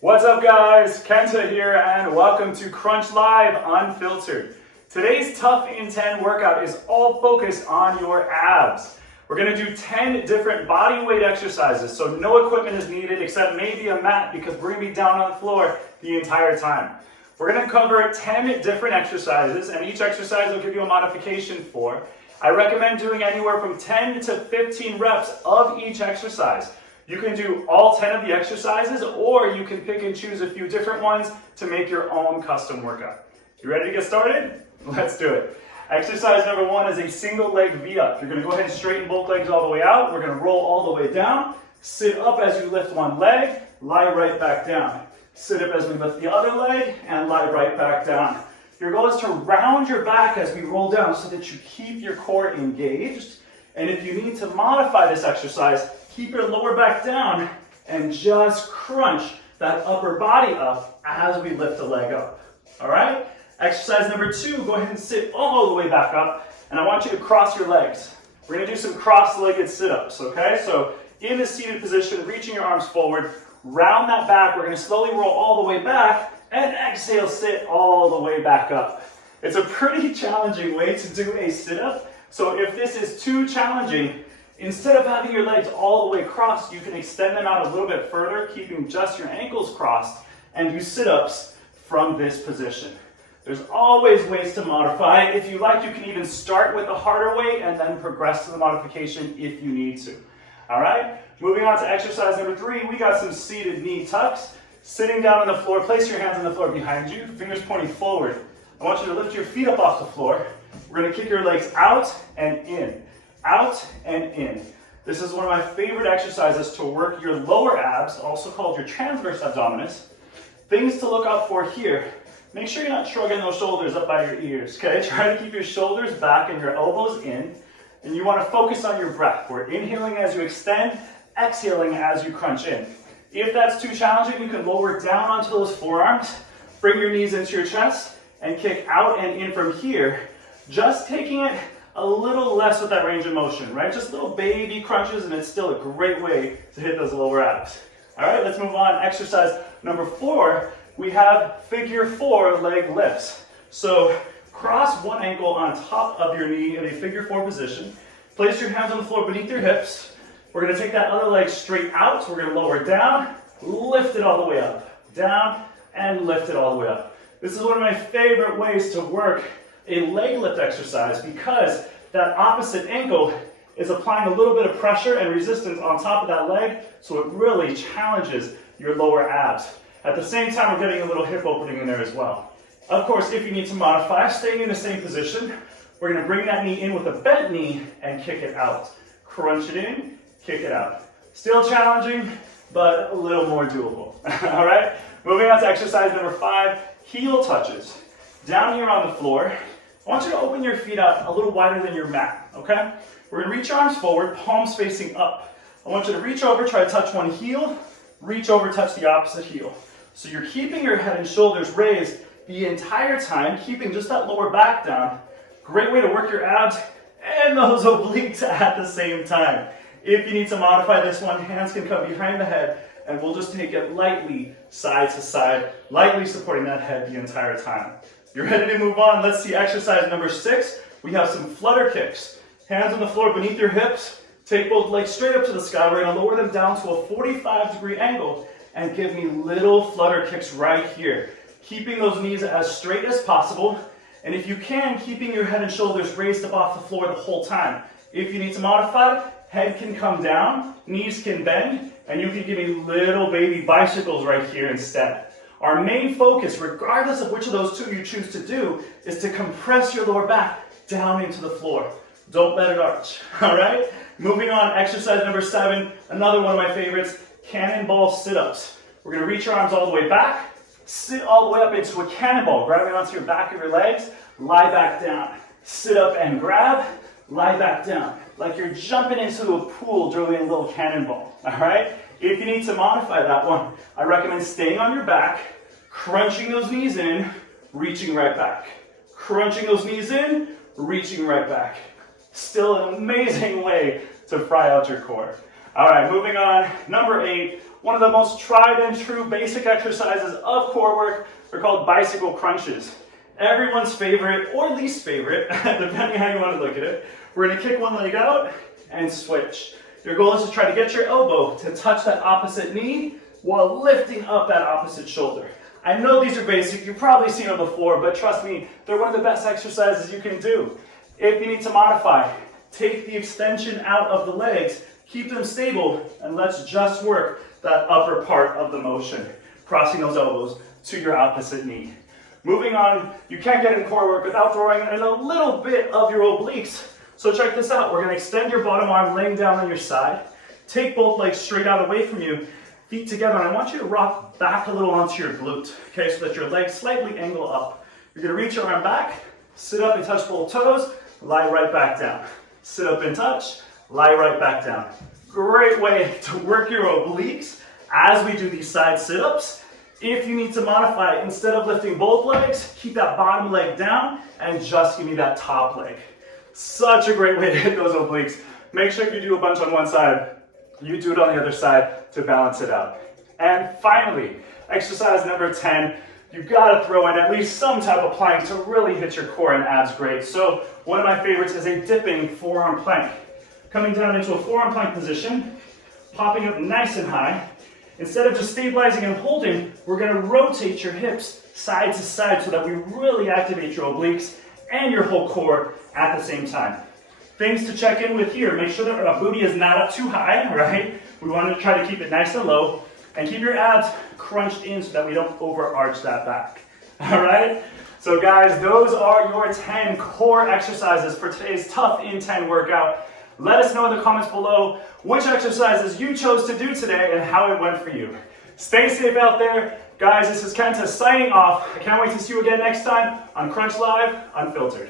What's up guys, Kenta here and welcome to Crunch Live Unfiltered. Today's Tough in 10 workout is all focused on your abs. We're going to do 10 different body weight exercises, so no equipment is needed except maybe a mat because we're going to be down on the floor the entire time. We're going to cover 10 different exercises and each exercise will give you a modification for. I recommend doing anywhere from 10 to 15 reps of each exercise. You can do all 10 of the exercises or you can pick and choose a few different ones to make your own custom workout. You ready to get started? Let's do it. Exercise number 1 is a single leg V-up. You're going to go ahead and straighten both legs all the way out. We're going to roll all the way down. Sit up as you lift one leg, lie right back down. Sit up as we lift the other leg and lie right back down. Your goal is to round your back as we roll down so that you keep your core engaged. And if you need to modify this exercise, keep your lower back down and just crunch that upper body up as we lift the leg up. All right? Exercise number 2, go ahead and sit all the way back up. And I want you to cross your legs. We're going to do some cross-legged sit-ups, okay? So in the seated position, reaching your arms forward, round that back. We're going to slowly roll all the way back and exhale, sit all the way back up. It's a pretty challenging way to do a sit-up. So if this is too challenging, instead of having your legs all the way crossed, you can extend them out a little bit further, keeping just your ankles crossed, and do sit-ups from this position. There's always ways to modify. If you like, you can even start with the harder weight and then progress to the modification if you need to. All right? Moving on to exercise number 3, we got some seated knee tucks. Sitting down on the floor, place your hands on the floor behind you, fingers pointing forward. I want you to lift your feet up off the floor. We're going to kick your legs out and in. Out and in. This is one of my favorite exercises to work your lower abs, also called your transverse abdominis. Things to look out for here. Make sure you're not shrugging those shoulders up by your ears, okay? Try to keep your shoulders back and your elbows in. And you want to focus on your breath. We're inhaling as you extend, exhaling as you crunch in. If that's too challenging, you can lower down onto those forearms, bring your knees into your chest, and kick out and in from here. Just taking it a little less with that range of motion, right? Just little baby crunches, and it's still a great way to hit those lower abs. All right, let's move on. Exercise number 4, we have figure 4 leg lifts. So cross one ankle on top of your knee in a figure 4 position. Place your hands on the floor beneath your hips. We're going to take that other leg straight out. So we're going to lower down, lift it all the way up, down, and lift it all the way up. This is one of my favorite ways to work a leg lift exercise because that opposite ankle is applying a little bit of pressure and resistance on top of that leg, so it really challenges your lower abs. At the same time, we're getting a little hip opening in there as well. Of course, if you need to modify, staying in the same position, we're going to bring that knee in with a bent knee and kick it out. Crunch it in, kick it out. Still challenging, but a little more doable. All right? Moving on to exercise number 5, heel touches. Down here on the floor, I want you to open your feet out a little wider than your mat, okay? We're going to reach your arms forward, palms facing up. I want you to reach over, try to touch one heel, reach over, touch the opposite heel. So you're keeping your head and shoulders raised the entire time, keeping just that lower back down. Great way to work your abs and those obliques at the same time. If you need to modify this one, hands can come behind the head, and we'll just take it lightly side to side, lightly supporting that head the entire time. You're ready to move on. Let's see exercise number 6. We have some flutter kicks. Hands on the floor beneath your hips. Take both legs straight up to the sky. We're going to lower them down to a 45-degree angle and give me little flutter kicks right here. Keeping those knees as straight as possible. And if you can, keeping your head and shoulders raised up off the floor the whole time. If you need to modify, head can come down, knees can bend, and you can give me little baby bicycles right here instead. Our main focus, regardless of which of those two you choose to do, is to compress your lower back down into the floor. Don't let it arch, all right? Moving on, exercise number 7, another one of my favorites, cannonball sit-ups. We're going to reach your arms all the way back, sit all the way up into a cannonball, grabbing onto your back of your legs, lie back down. Sit up and grab, lie back down. Like you're jumping into a pool doing a little cannonball, all right? If you need to modify that one, I recommend staying on your back, crunching those knees in, reaching right back. Crunching those knees in, reaching right back. Still an amazing way to fry out your core. All right, moving on. Number 8, one of the most tried and true basic exercises of core work are called bicycle crunches. Everyone's favorite or least favorite, depending how you want to look at it. We're going to kick one leg out and switch. Your goal is to try to get your elbow to touch that opposite knee while lifting up that opposite shoulder. I know these are basic, you've probably seen them before, but trust me, they're one of the best exercises you can do. If you need to modify, take the extension out of the legs, keep them stable, and let's just work that upper part of the motion, crossing those elbows to your opposite knee. Moving on, you can't get in core work without throwing in a little bit of your obliques. So check this out, we're gonna extend your bottom arm laying down on your side, take both legs straight out away from you, feet together, and I want you to rock back a little onto your glute, okay, so that your legs slightly angle up. You're gonna reach your arm back, sit up and touch both toes, lie right back down. Sit up and touch, lie right back down. Great way to work your obliques as we do these side sit-ups. If you need to modify, instead of lifting both legs, keep that bottom leg down and just give me that top leg. Such a great way to hit those obliques. Make sure if you do a bunch on one side, you do it on the other side to balance it out. And finally, exercise number 10, you've got to throw in at least some type of plank to really hit your core and abs great. So one of my favorites is a dipping forearm plank. Coming down into a forearm plank position, popping up nice and high. Instead of just stabilizing and holding, we're going to rotate your hips side to side so that we really activate your obliques and your whole core at the same time. Things to check in with here, make sure that our booty is not up too high, right? We want to try to keep it nice and low and keep your abs crunched in so that we don't overarch that back, all right? So guys, those are your 10 core exercises for today's Tough in 10 workout. Let us know in the comments below which exercises you chose to do today and how it went for you. Stay safe out there. Guys, this is Kenta signing off. I can't wait to see you again next time on Crunch Live Unfiltered.